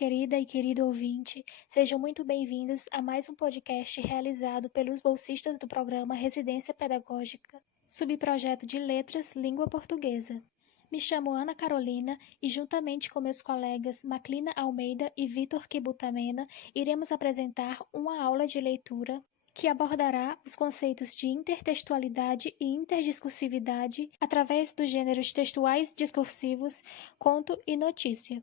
querida e querido ouvinte, sejam muito bem-vindos a mais um podcast realizado pelos bolsistas do programa Residência Pedagógica, subprojeto de Letras Língua Portuguesa. Me chamo Ana Carolina e, juntamente com meus colegas Maclina Almeida e Vitor Kibutamena, iremos apresentar uma aula de leitura que abordará os conceitos de intertextualidade e interdiscursividade através dos gêneros textuais discursivos, conto e notícia.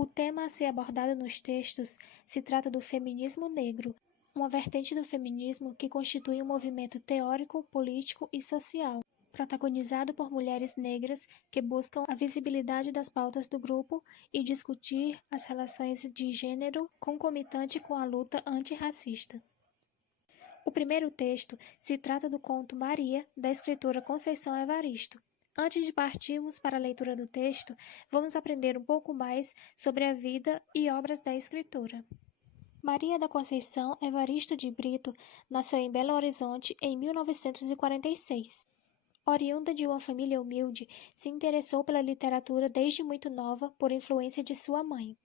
O tema a ser abordado nos textos se trata do feminismo negro, uma vertente do feminismo que constitui um movimento teórico, político e social, protagonizado por mulheres negras que buscam a visibilidade das pautas do grupo e discutir as relações de gênero concomitante com a luta antirracista. O primeiro texto se trata do conto Maria, da escritora Conceição Evaristo. Antes de partirmos para a leitura do texto, vamos aprender um pouco mais sobre a vida e obras da escritora. Maria da Conceição Evaristo de Brito nasceu em Belo Horizonte em 1946. Oriunda de uma família humilde, se interessou pela literatura desde muito nova por influência de sua mãe.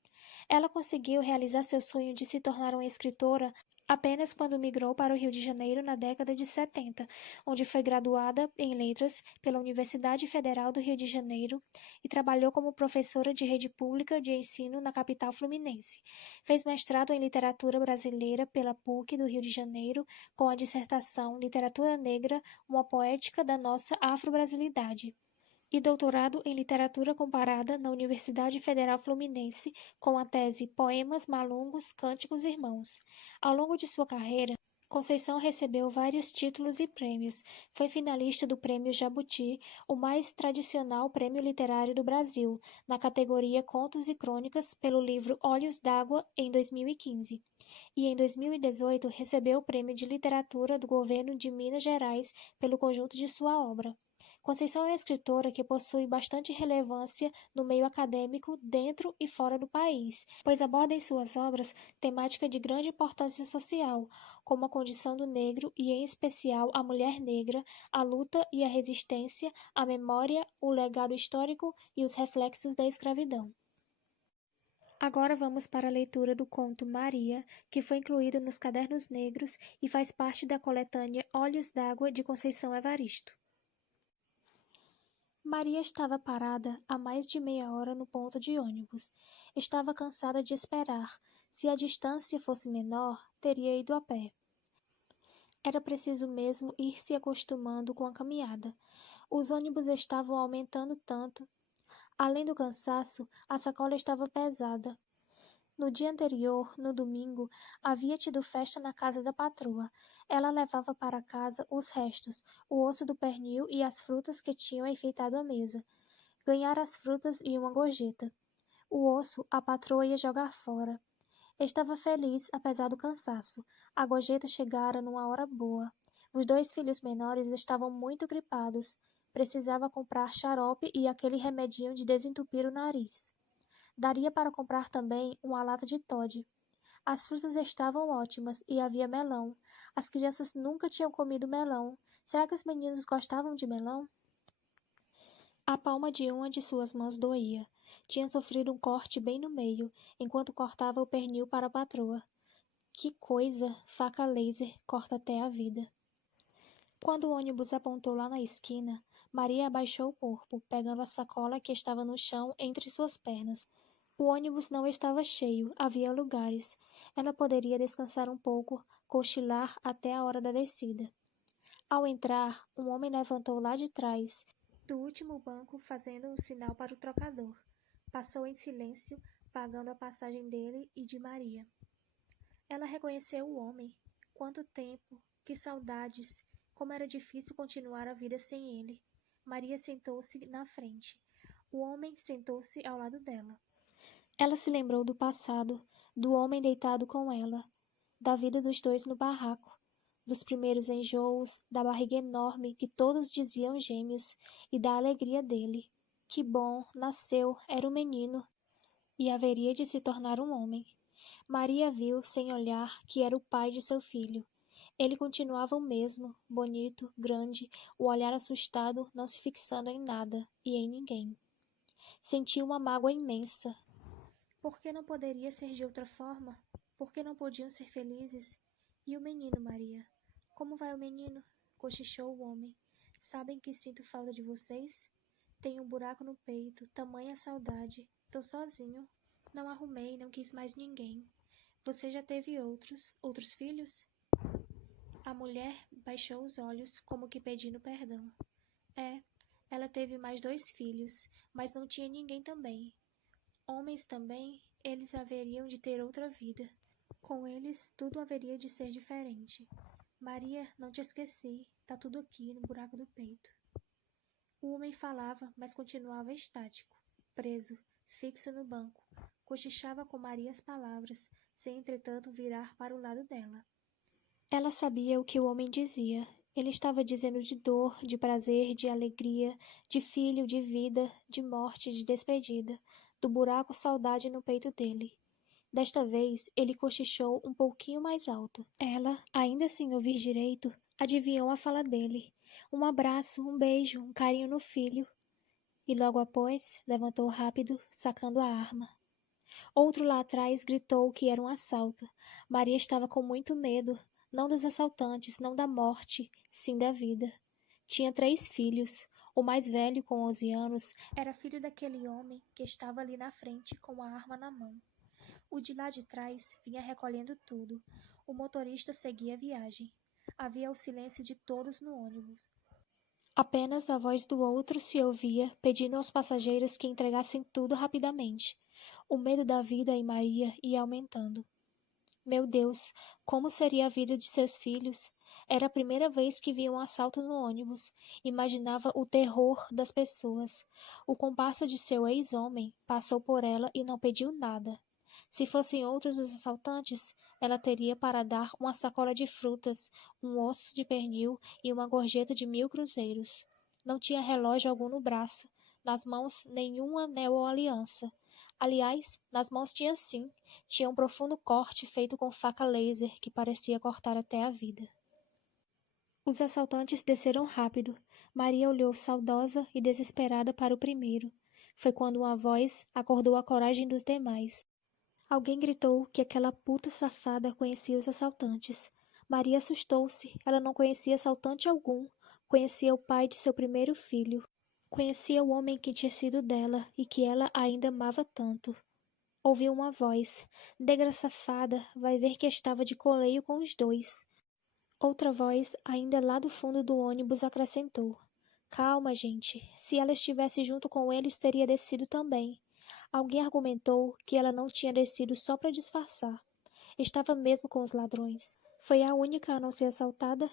Ela conseguiu realizar seu sonho de se tornar uma escritora apenas quando migrou para o Rio de Janeiro na década de 70, onde foi graduada em Letras pela Universidade Federal do Rio de Janeiro e trabalhou como professora de rede pública de ensino na capital fluminense. Fez mestrado em Literatura Brasileira pela PUC do Rio de Janeiro com a dissertação Literatura Negra, uma poética da nossa afro-brasilidade, e doutorado em Literatura Comparada na Universidade Federal Fluminense com a tese Poemas Malungos, Cânticos Irmãos. Ao longo de sua carreira, Conceição recebeu vários títulos e prêmios. Foi finalista do Prêmio Jabuti, o mais tradicional prêmio literário do Brasil, na categoria Contos e Crônicas, pelo livro Olhos d'Água, em 2015. E em 2018 recebeu o Prêmio de Literatura do Governo de Minas Gerais pelo conjunto de sua obra. Conceição é uma escritora que possui bastante relevância no meio acadêmico dentro e fora do país, pois aborda em suas obras temática de grande importância social, como a condição do negro e, em especial, a mulher negra, a luta e a resistência, a memória, o legado histórico e os reflexos da escravidão. Agora vamos para a leitura do conto Maria, que foi incluído nos Cadernos Negros e faz parte da coletânea Olhos d'Água de Conceição Evaristo. Maria estava parada há mais de meia hora no ponto de ônibus. Estava cansada de esperar. Se a distância fosse menor, teria ido a pé. Era preciso mesmo ir se acostumando com a caminhada. Os ônibus estavam aumentando tanto. Além do cansaço, a sacola estava pesada. No dia anterior, no domingo, havia tido festa na casa da patroa. Ela levava para casa os restos, o osso do pernil e as frutas que tinham enfeitado a mesa. Ganhara as frutas e uma gorjeta. O osso a patroa ia jogar fora. Estava feliz, apesar do cansaço. A gorjeta chegara numa hora boa. Os 2 filhos menores estavam muito gripados. Precisava comprar xarope e aquele remedinho de desentupir o nariz. Daria para comprar também uma lata de Toddy. As frutas estavam ótimas e havia melão. As crianças nunca tinham comido melão. Será que os meninos gostavam de melão? A palma de uma de suas mãos doía. Tinha sofrido um corte bem no meio, enquanto cortava o pernil para a patroa. Que coisa! Faca laser corta até a vida. Quando o ônibus apontou lá na esquina, Maria abaixou o corpo, pegando a sacola que estava no chão entre suas pernas. O ônibus não estava cheio, havia lugares. Ela poderia descansar um pouco, cochilar até a hora da descida. Ao entrar, um homem levantou lá de trás, do último banco, fazendo um sinal para o trocador. Passou em silêncio, pagando a passagem dele e de Maria. Ela reconheceu o homem. Quanto tempo, que saudades, como era difícil continuar a vida sem ele. Maria sentou-se na frente. O homem sentou-se ao lado dela. Ela se lembrou do passado, do homem deitado com ela, da vida dos 2 no barraco, dos primeiros enjoos, da barriga enorme que todos diziam gêmeos e da alegria dele. Que bom, nasceu, era um menino e haveria de se tornar um homem. Maria viu, sem olhar, que era o pai de seu filho. Ele continuava o mesmo, bonito, grande, o olhar assustado não se fixando em nada e em ninguém. Sentiu uma mágoa imensa. Por que não poderia ser de outra forma? Por que não podiam ser felizes? E o menino, Maria? Como vai o menino? Cochichou o homem. Sabem que sinto falta de vocês? Tenho um buraco no peito, tamanha saudade. Tô sozinho. Não arrumei, não quis mais ninguém. Você já teve outros filhos? A mulher baixou os olhos, como que pedindo perdão. Ela teve mais 2 filhos, mas não tinha ninguém também. Homens também, eles haveriam de ter outra vida. Com eles, tudo haveria de ser diferente. Maria, não te esqueci, tá tudo aqui no buraco do peito. O homem falava, mas continuava estático, preso, fixo no banco. Cochichava com Maria as palavras, sem entretanto virar para o lado dela. Ela sabia o que o homem dizia. Ele estava dizendo de dor, de prazer, de alegria, de filho, de vida, de morte, de despedida, do buraco saudade no peito dele. Desta vez, ele cochichou um pouquinho mais alto. Ela, ainda sem ouvir direito, adivinhou a fala dele. Um abraço, um beijo, um carinho no filho. E logo após, levantou rápido, sacando a arma. Outro lá atrás gritou que era um assalto. Maria estava com muito medo, não dos assaltantes, não da morte, sim da vida. Tinha 3 filhos. O mais velho, com 11 anos, era filho daquele homem que estava ali na frente com a arma na mão. O de lá de trás vinha recolhendo tudo. O motorista seguia a viagem. Havia o silêncio de todos no ônibus. Apenas a voz do outro se ouvia, pedindo aos passageiros que entregassem tudo rapidamente. O medo da vida em Maria ia aumentando. Meu Deus, como seria a vida de seus filhos? Era a primeira vez que via um assalto no ônibus. Imaginava o terror das pessoas. O comparsa de seu ex-homem passou por ela e não pediu nada. Se fossem outros os assaltantes, ela teria para dar uma sacola de frutas, um osso de pernil e uma gorjeta de 1000 cruzeiros. Não tinha relógio algum no braço, nas mãos nenhum anel ou aliança. Aliás, nas mãos tinha sim, tinha um profundo corte feito com faca laser que parecia cortar até a vida. Os assaltantes desceram rápido. Maria olhou saudosa e desesperada para o primeiro. Foi quando uma voz acordou a coragem dos demais. Alguém gritou que aquela puta safada conhecia os assaltantes. Maria assustou-se. Ela não conhecia assaltante algum. Conhecia o pai de seu primeiro filho. Conhecia o homem que tinha sido dela e que ela ainda amava tanto. Ouviu uma voz. Negra safada, vai ver que estava de coleio com os 2. Outra voz, ainda lá do fundo do ônibus, acrescentou. Calma, gente. Se ela estivesse junto com eles, teria descido também. Alguém argumentou que ela não tinha descido só para disfarçar. Estava mesmo com os ladrões. Foi a única a não ser assaltada?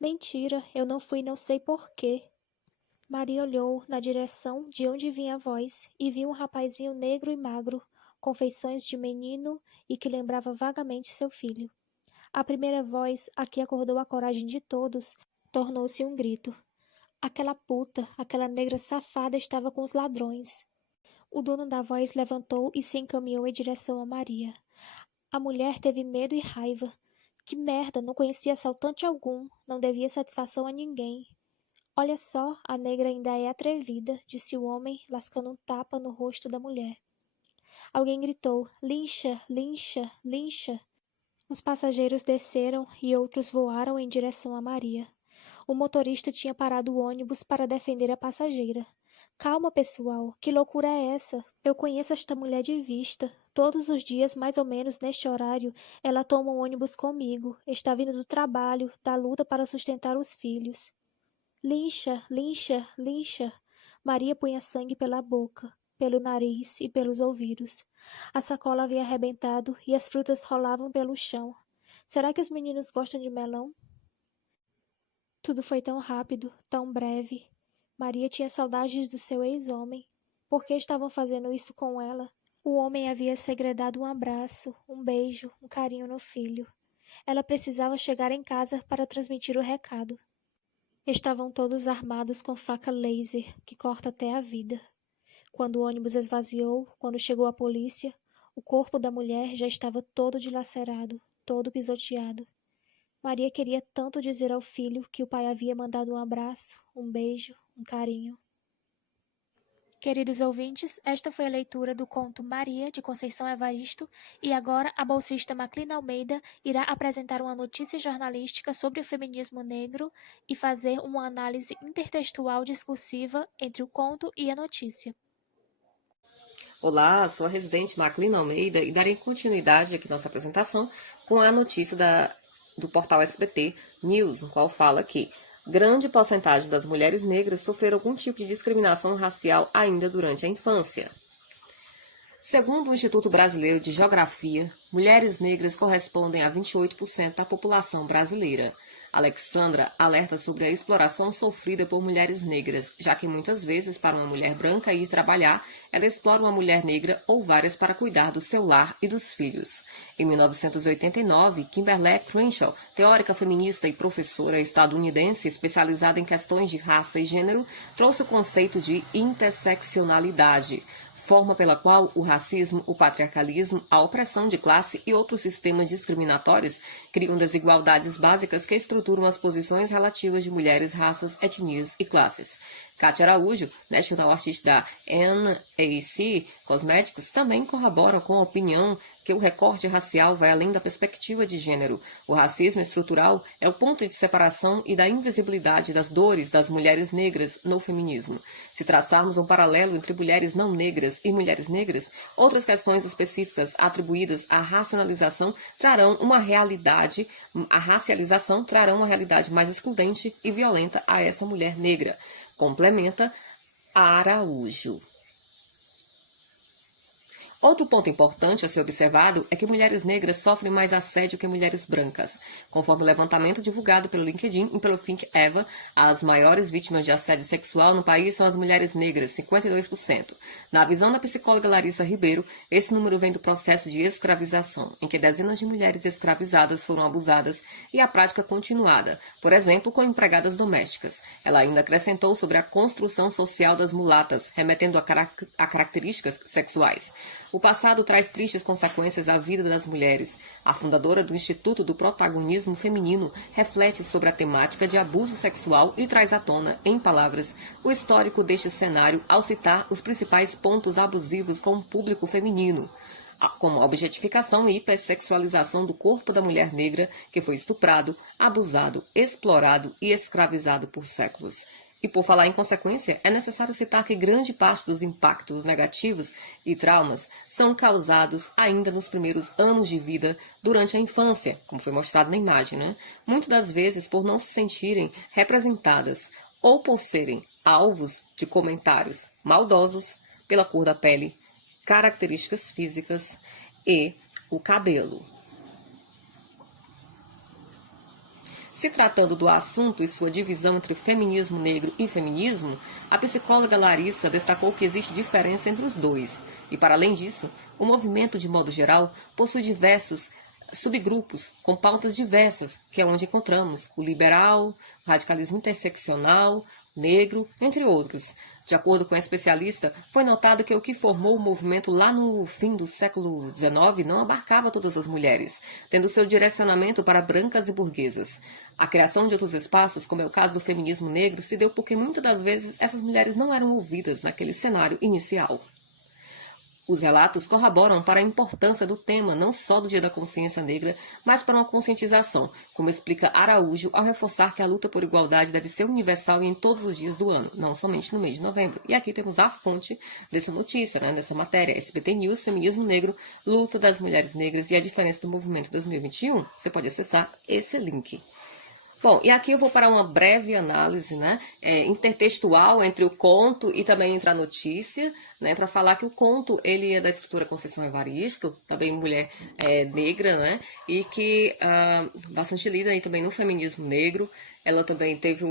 Mentira, eu não fui, não sei por quê. Maria olhou na direção de onde vinha a voz e viu um rapazinho negro e magro, com feições de menino e que lembrava vagamente seu filho. A primeira voz, a que acordou a coragem de todos, tornou-se um grito. Aquela puta, aquela negra safada estava com os ladrões. O dono da voz levantou e se encaminhou em direção a Maria. A mulher teve medo e raiva. Que merda, não conhecia assaltante algum, não devia satisfação a ninguém. Olha só, a negra ainda é atrevida, disse o homem, lascando um tapa no rosto da mulher. Alguém gritou, lincha, lincha, lincha. Os passageiros desceram e outros voaram em direção a Maria. O motorista tinha parado o ônibus para defender a passageira. Calma, pessoal, que loucura é essa? Eu conheço esta mulher de vista. Todos os dias, mais ou menos neste horário, ela toma um ônibus comigo. Está vindo do trabalho, da luta para sustentar os filhos. Lincha, lincha, lincha. Maria punha sangue pela boca, pelo nariz e pelos ouvidos. A sacola havia arrebentado e as frutas rolavam pelo chão. Será que os meninos gostam de melão? Tudo foi tão rápido, tão breve. Maria tinha saudades do seu ex-homem. Por que estavam fazendo isso com ela? O homem havia segredado um abraço, um beijo, um carinho no filho. Ela precisava chegar em casa para transmitir o recado. Estavam todos armados com faca laser, que corta até a vida. Quando o ônibus esvaziou, quando chegou a polícia, o corpo da mulher já estava todo dilacerado, todo pisoteado. Maria queria tanto dizer ao filho que o pai havia mandado um abraço, um beijo, um carinho. Queridos ouvintes, esta foi a leitura do conto Maria, de Conceição Evaristo, e agora a bolsista Maclina Almeida irá apresentar uma notícia jornalística sobre o feminismo negro e fazer uma análise intertextual discursiva entre o conto e a notícia. Olá, sou a residente Maclina Almeida e darei continuidade aqui à nossa apresentação com a notícia do portal SBT News, no qual fala que grande porcentagem das mulheres negras sofreram algum tipo de discriminação racial ainda durante a infância. Segundo o Instituto Brasileiro de Geografia, mulheres negras correspondem a 28% da população brasileira. Alexandra alerta sobre a exploração sofrida por mulheres negras, já que muitas vezes, para uma mulher branca ir trabalhar, ela explora uma mulher negra ou várias para cuidar do seu lar e dos filhos. Em 1989, Kimberlé Crenshaw, teórica feminista e professora estadunidense especializada em questões de raça e gênero, trouxe o conceito de interseccionalidade, forma pela qual o racismo, o patriarcalismo, a opressão de classe e outros sistemas discriminatórios criam desigualdades básicas que estruturam as posições relativas de mulheres, raças, etnias e classes. Kátia Araújo, National Artist da NAC Cosméticos, também corrobora com a opinião que o recorte racial vai além da perspectiva de gênero. O racismo estrutural é o ponto de separação e da invisibilidade das dores das mulheres negras no feminismo. Se traçarmos um paralelo entre mulheres não negras e mulheres negras, outras questões específicas atribuídas à racialização trarão uma realidade mais excludente e violenta a essa mulher negra. Complementa Araújo. Outro ponto importante a ser observado é que mulheres negras sofrem mais assédio que mulheres brancas. Conforme o levantamento divulgado pelo LinkedIn e pelo Think Eva, as maiores vítimas de assédio sexual no país são as mulheres negras, 52%. Na visão da psicóloga Larissa Ribeiro, esse número vem do processo de escravização, em que dezenas de mulheres escravizadas foram abusadas e a prática continuada, por exemplo, com empregadas domésticas. Ela ainda acrescentou sobre a construção social das mulatas, remetendo a características sexuais. O passado traz tristes consequências à vida das mulheres. A fundadora do Instituto do Protagonismo Feminino reflete sobre a temática de abuso sexual e traz à tona, em palavras, o histórico deste cenário ao citar os principais pontos abusivos com o público feminino, como a objetificação e hipersexualização do corpo da mulher negra que foi estuprado, abusado, explorado e escravizado por séculos. E por falar em consequência, é necessário citar que grande parte dos impactos negativos e traumas são causados ainda nos primeiros anos de vida durante a infância, como foi mostrado na imagem, né? Muitas das vezes por não se sentirem representadas ou por serem alvos de comentários maldosos pela cor da pele, características físicas e o cabelo. Se tratando do assunto e sua divisão entre feminismo negro e feminismo, a psicóloga Larissa destacou que existe diferença entre os dois. E, para além disso, o movimento, de modo geral, possui diversos subgrupos com pautas diversas, que é onde encontramos o liberal, o radicalismo interseccional, negro, entre outros. De acordo com a especialista, foi notado que o que formou o movimento lá no fim do século XIX não abarcava todas as mulheres, tendo seu direcionamento para brancas e burguesas. A criação de outros espaços, como é o caso do feminismo negro, se deu porque muitas das vezes essas mulheres não eram ouvidas naquele cenário inicial. Os relatos corroboram para a importância do tema não só do Dia da Consciência Negra, mas para uma conscientização, como explica Araújo ao reforçar que a luta por igualdade deve ser universal e em todos os dias do ano, não somente no mês de novembro. E aqui temos a fonte dessa notícia, dessa matéria, SBT News, Feminismo Negro, Luta das Mulheres Negras e a Diferença do Movimento 2021. Você pode acessar esse link. Bom, e aqui eu vou para uma breve análise, intertextual entre o conto e também entre a notícia, para falar que o conto ele é da escritora Conceição Evaristo, também mulher negra, e que bastante lida aí também no feminismo negro. Ela também teve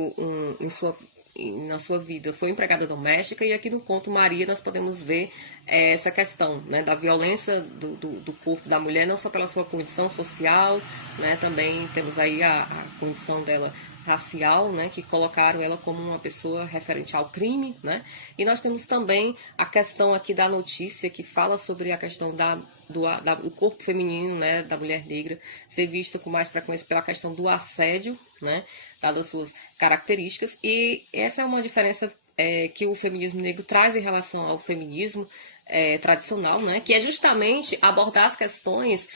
na sua vida foi empregada doméstica, e aqui no conto Maria nós podemos ver essa questão da violência do corpo da mulher, não só pela sua condição social, também temos aí a condição dela racial, que colocaram ela como uma pessoa referente ao crime, e nós temos também a questão aqui da notícia que fala sobre a questão do corpo feminino, da mulher negra, ser vista com mais frequência pela questão do assédio, dadas suas características, e essa é uma diferença que o feminismo negro traz em relação ao feminismo tradicional, né? Que é justamente abordar as questões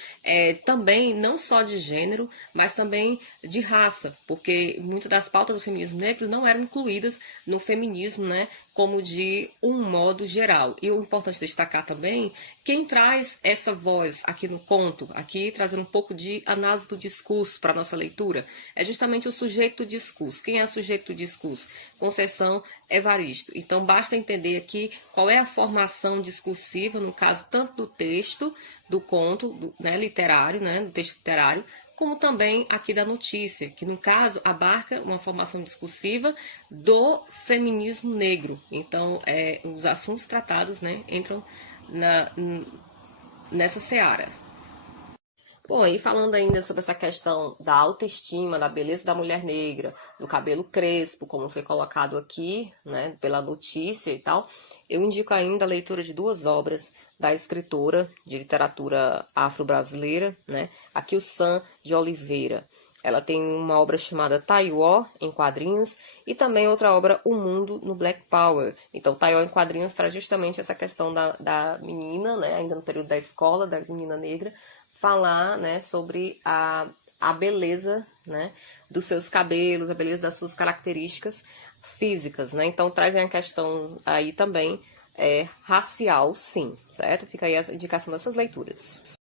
também não só de gênero, mas também de raça, porque muitas das pautas do feminismo negro não eram incluídas no feminismo, né? Como de um modo geral. E o importante destacar também, quem traz essa voz aqui no conto, aqui trazendo um pouco de análise do discurso para a nossa leitura, é justamente o sujeito do discurso. Quem é o sujeito do discurso? Conceição Evaristo. Então, basta entender aqui qual é a formação discursiva, no caso, tanto do texto, do conto, né, literário, né, do texto literário, como também aqui da notícia, que no caso abarca uma formação discursiva do feminismo negro. Então, os assuntos tratados, né, entram nessa seara. Bom, e falando ainda sobre essa questão da autoestima, da beleza da mulher negra, do cabelo crespo, como foi colocado aqui, né, pela notícia e tal, eu indico ainda a leitura de duas obras da escritora de literatura afro-brasileira, né, a Kilsan de Oliveira. Ela tem uma obra chamada Taió em quadrinhos e também outra obra, O Mundo no Black Power. Então, Taió em quadrinhos traz justamente essa questão da menina, né, ainda no período da escola, da menina negra, falar, né, sobre a beleza, né, dos seus cabelos, a beleza das suas características físicas, né? Então trazem a questão aí também racial, sim, certo? Fica aí a indicação dessas leituras.